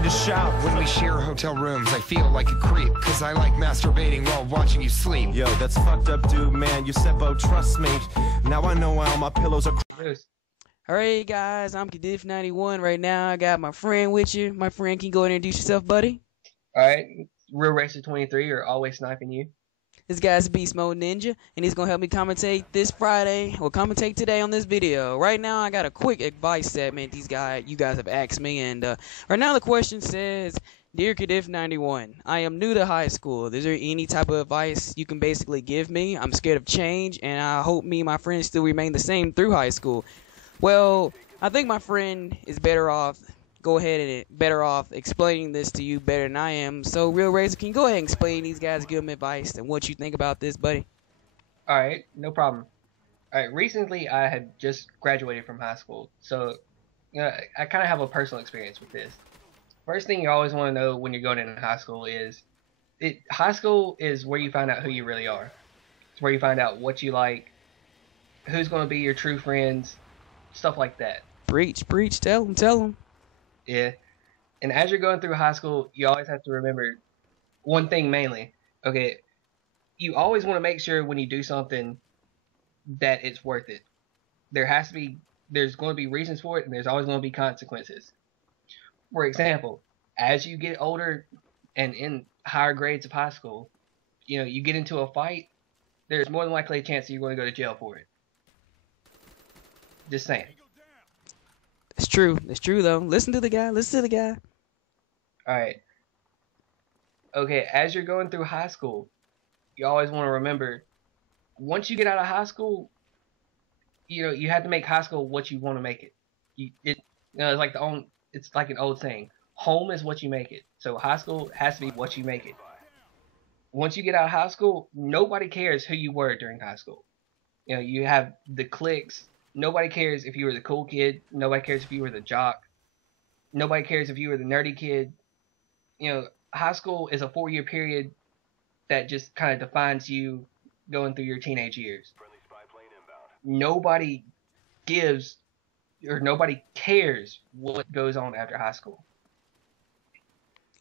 me to shout. When we share hotel rooms, I feel like a creep, cause I like masturbating while watching you sleep. Yo, that's fucked up, dude, man. Giuseppe, trust me. Now I know why all my pillows are... Alright guys, I'm Kdhif91 right now. I got my friend with you. My friend, can you go ahead and introduce yourself, buddy? Alright, Real Racer23 or Always Sniping You. This guy's Beast Mode Ninja, and he's gonna help me commentate this Friday, or commentate today on this video. Right now, I got a quick advice segment you guys have asked me, and right now the question says, Dear Kdhif91, I am new to high school. Is there any type of advice you can basically give me? I'm scared of change, and I hope me and my friends still remain the same through high school. Well, I think my friend is better off explaining this to you better than I am. So, Real Razor, can you go ahead and explain these guys, give them advice, and what you think about this, buddy? Alright, no problem. Alright, recently I had just graduated from high school, so I kind of have a personal experience with this. First thing you always want to know when you're going into high school is, high school is where you find out who you really are. It's where you find out what you like, who's going to be your true friends, stuff like that. Preach, tell them. Yeah, and as you're going through high school, you always have to remember one thing mainly. Okay, you always want to make sure when you do something that it's worth it. There's going to be reasons for it, and there's always going to be consequences. For example, as you get older and in higher grades of high school, you get into a fight, there's more than likely a chance that you're going to go to jail for it. Just saying. It's true though. Listen to the guy. Alright. Okay, as you're going through high school, you always want to remember, once you get out of high school, you have to make high school what you want to make it. It's like an old saying. Home is what you make it. So high school has to be what you make it. Once you get out of high school, nobody cares who you were during high school. You have the cliques. Nobody cares if you were the cool kid. Nobody cares if you were the jock. Nobody cares if you were the nerdy kid. High school is a 4-year period that just kind of defines you going through your teenage years. Nobody gives or nobody cares what goes on after high school.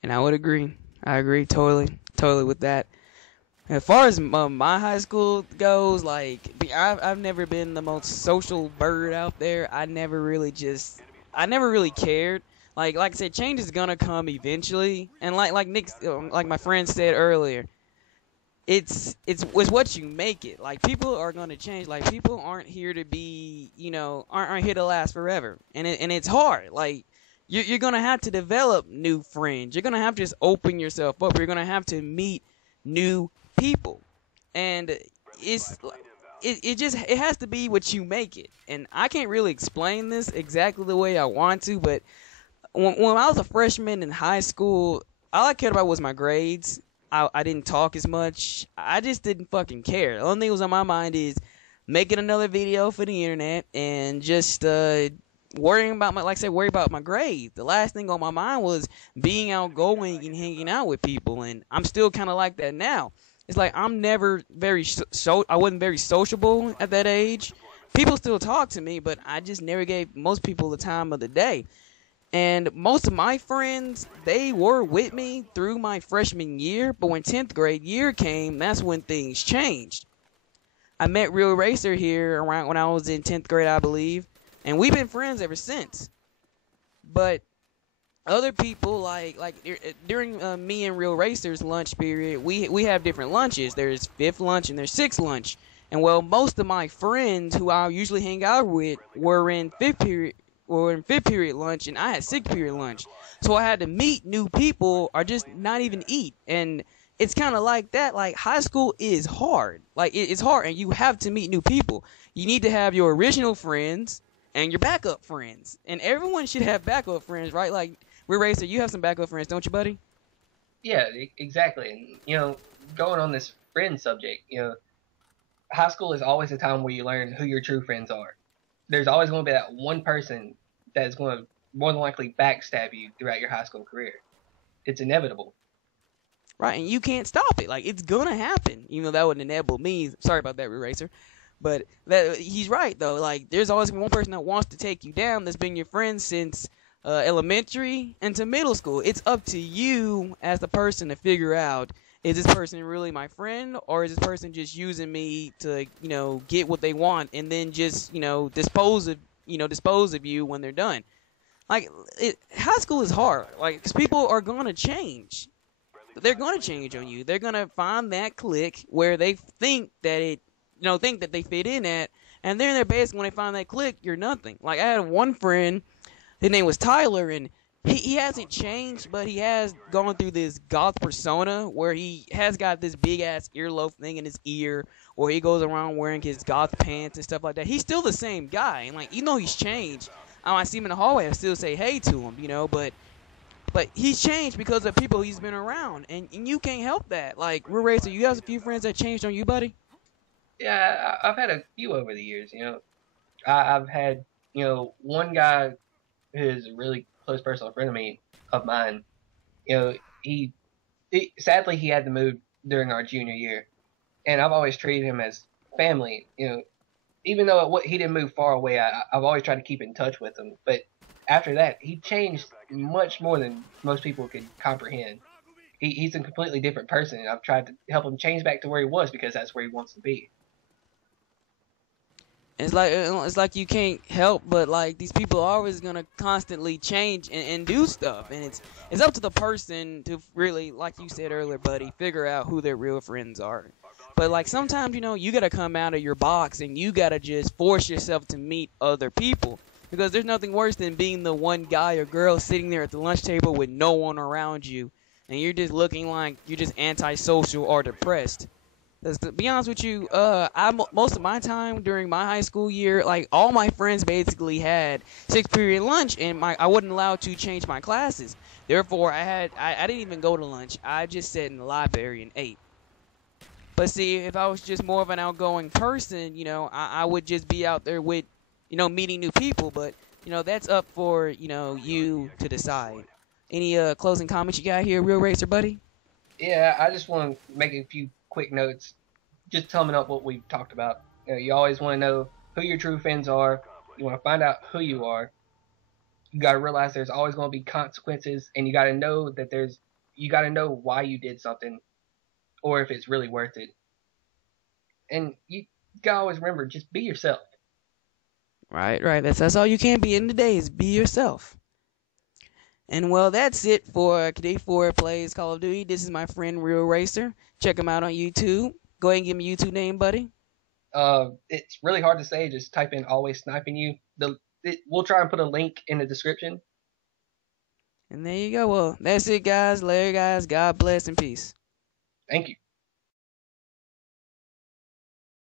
And I would agree. I agree totally with that. As far as my high school goes, like, I've never been the most social bird out there. I never really cared. Like I said, change is gonna come eventually. And like my friend said earlier, it's what you make it. Like, people are gonna change. Like, people aren't here to be, aren't here to last forever. And it's hard. Like, you're gonna have to develop new friends. You're gonna have to just open yourself up. You're gonna have to meet new people, and it has to be what you make it. And I can't really explain this exactly the way I want to, but when I was a freshman in high school, all I cared about was my grades. I didn't talk as much. I just didn't fucking care. The only thing that was on my mind is making another video for the internet and just worrying about my grades. The last thing on my mind was being outgoing and hanging out with people, and I'm still kind of like that now. It's like I wasn't very sociable at that age. People still talk to me, but I just never gave most people the time of the day. And most of my friends, they were with me through my freshman year, but when 10th grade year came, that's when things changed. I met Real Racer here around when I was in 10th grade, I believe, and we've been friends ever since. But other people, like during me and Real Racer's lunch period, we have different lunches. There's 5th lunch and there's 6th lunch. And well, most of my friends who I usually hang out with were in 5th period lunch, and I had 6th period lunch. So I had to meet new people or just not even eat. And it's kind of like that. Like, high school is hard. Like, it's hard, and you have to meet new people. You need to have your original friends and your backup friends. And everyone should have backup friends, right? Like, Real Racer, you have some backup friends, don't you, buddy? Yeah, exactly. And, going on this friend subject, high school is always a time where you learn who your true friends are. There's always going to be that one person that is going to more than likely backstab you throughout your high school career. It's inevitable. Right, and you can't stop it. Like, it's gonna happen. Even though that would enable me. Sorry about that, Real Racer. But he's right, though. Like, there's always one person that wants to take you down that's been your friend since elementary into middle school. It's up to you as the person to figure out, is this person really my friend, or is this person just using me to, get what they want and then just, dispose of you when they're done. Like, high school is hard, like, 'cause people are gonna change. They're gonna change on you. They're gonna find that clique where they think that they fit in at, and then they're basically, when they find that clique, you're nothing. Like, I had one friend, his name was Tyler, and he hasn't changed, but he has gone through this goth persona where he has got this big ass earlobe thing in his ear, or he goes around wearing his goth pants and stuff like that. He's still the same guy, and like, even though he's changed, I see him in the hallway, I still say hey to him, but he's changed because of people he's been around, and you can't help that. Like, Real Racer, you have a few friends that changed on you, buddy? Yeah, I've had a few over the years. I've had one guy who's a really close personal friend of mine. He sadly he had to move during our junior year, and I've always treated him as family. Even though he didn't move far away, I've always tried to keep in touch with him. But after that, he changed much more than most people could comprehend. He's a completely different person, and I've tried to help him change back to where he was, because that's where he wants to be. It's like you can't help but, like, these people are always gonna constantly change and do stuff, and it's up to the person to really, like you said earlier, buddy, figure out who their real friends are. But like, sometimes you gotta come out of your box and you gotta just force yourself to meet other people, because there's nothing worse than being the one guy or girl sitting there at the lunch table with no one around you, and you're just looking like you're just antisocial or depressed. Because to be honest with you, most of my time during my high school year, like, all my friends basically had 6-period lunch, and I wasn't allowed to change my classes. Therefore, I didn't even go to lunch. I just sat in the library and ate. But see, if I was just more of an outgoing person, I would just be out there with, meeting new people. But that's up for you to decide. Any closing comments you got here, Real Racer, buddy? Yeah, I just want to make a few quick notes, just summing up what we've talked about. You always want to know who your true friends are. You want to find out who you are. You got to realize there's always going to be consequences, and you got to know that you got to know why you did something, or if it's really worth it. And you got to always remember, just be yourself. Right. That's all you can be in today, is be yourself. And well, that's it for Kdhif91 Plays Call of Duty. This is my friend Real Racer. Check him out on YouTube. Go ahead and give me a YouTube name, buddy. It's really hard to say. Just type in "always sniping you." We'll try and put a link in the description. And there you go. Well, that's it, guys. Later, guys. God bless and peace. Thank you.